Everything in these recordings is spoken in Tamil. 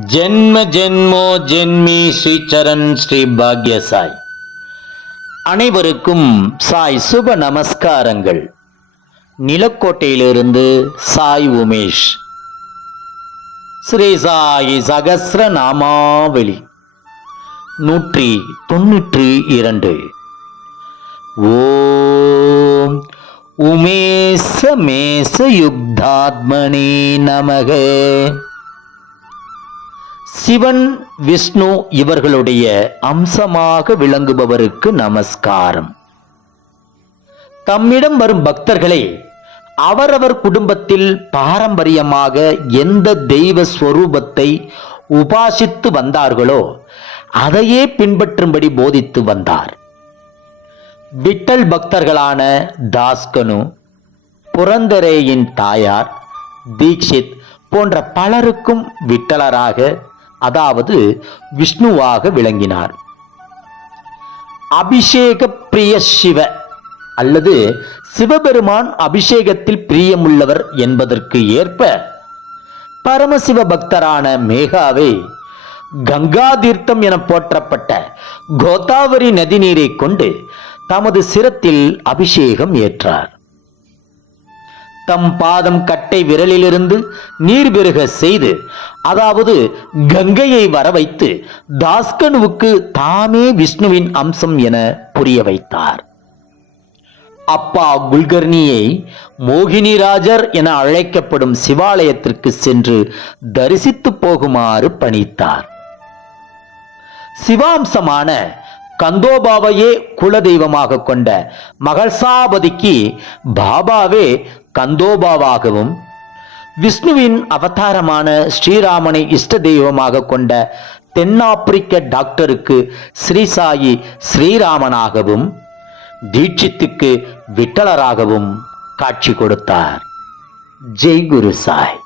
ஜென்ம ஜென்மோ ஜென்மி ஸ்ரீ சரண் ஸ்ரீ பாக்ய சாய் அனைவருக்கும் சாய் சுப நமஸ்காரங்கள். நிலக்கோட்டையிலிருந்து சாய் உமேஷ். ஸ்ரீ சாய் சகசிர நாமாவளி. நூற்றி தொன்னூற்றி இரண்டு. ஓம் உமேச மேச யுக்தாத்மனே நமக. சிவன் விஷ்ணு இவர்களுடைய அம்சமாக விளங்குபவருக்கு நமஸ்காரம். தம்மிடம் வரும் பக்தர்களே அவரவர் குடும்பத்தில் பாரம்பரியமாக எந்த தெய்வ ஸ்வரூபத்தை உபாசித்து வந்தார்களோ அதையே பின்பற்றும்படி போதித்து வந்தார். விட்டல் பக்தர்களான தாஸ்கனு புரந்தரேயின் தாயார் தீக்ஷித் போன்ற பலருக்கும் விட்டலராக அதாவது விஷ்ணுவாக விளங்கினார். அபிஷேக பிரிய சிவ அல்லது சிவபெருமான் அபிஷேகத்தில் பிரியமுள்ளவர் என்பதற்கு ஏற்ப பரமசிவ பக்தரான மேகாவை கங்கா தீர்த்தம் என போற்றப்பட்ட கோதாவரி நதிநீரை கொண்டு தமது சிரத்தில் அபிஷேகம் ஏற்றார். தம் பாதம் கட்டை விரலிலிருந்து நீர் பெருக செய்து அதாவது கங்கையை வர வைத்து தாஸ்கனுவுக்கு தாமே விஷ்ணுவின் அம்சம் என புரிய வைத்தார். அப்பா குல்கர்ணியை மோகினிராஜர் என அழைக்கப்படும் சிவாலயத்திற்கு சென்று தரிசித்து போகுமாறு பணித்தார். சிவாம்சமான கந்தோபாவையே குலதெய்வமாக கொண்ட மகள்சாபதிக்கு பாபாவே கந்தோபாவாகவும் விஷ்ணுவின் அவதாரமான ஸ்ரீராமனை இஷ்ட தெய்வமாக கொண்ட தென்னாப்பிரிக்க டாக்டருக்கு ஸ்ரீசாயி ஸ்ரீராமனாகவும் தீட்சித்துக்கு விட்டலராகவும் காட்சி கொடுத்தார். ஜெய் குரு சாய்.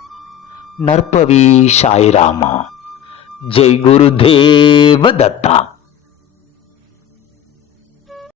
நற்பவி சாய்ராமா. ஜெய் குரு தேவ தத்தா.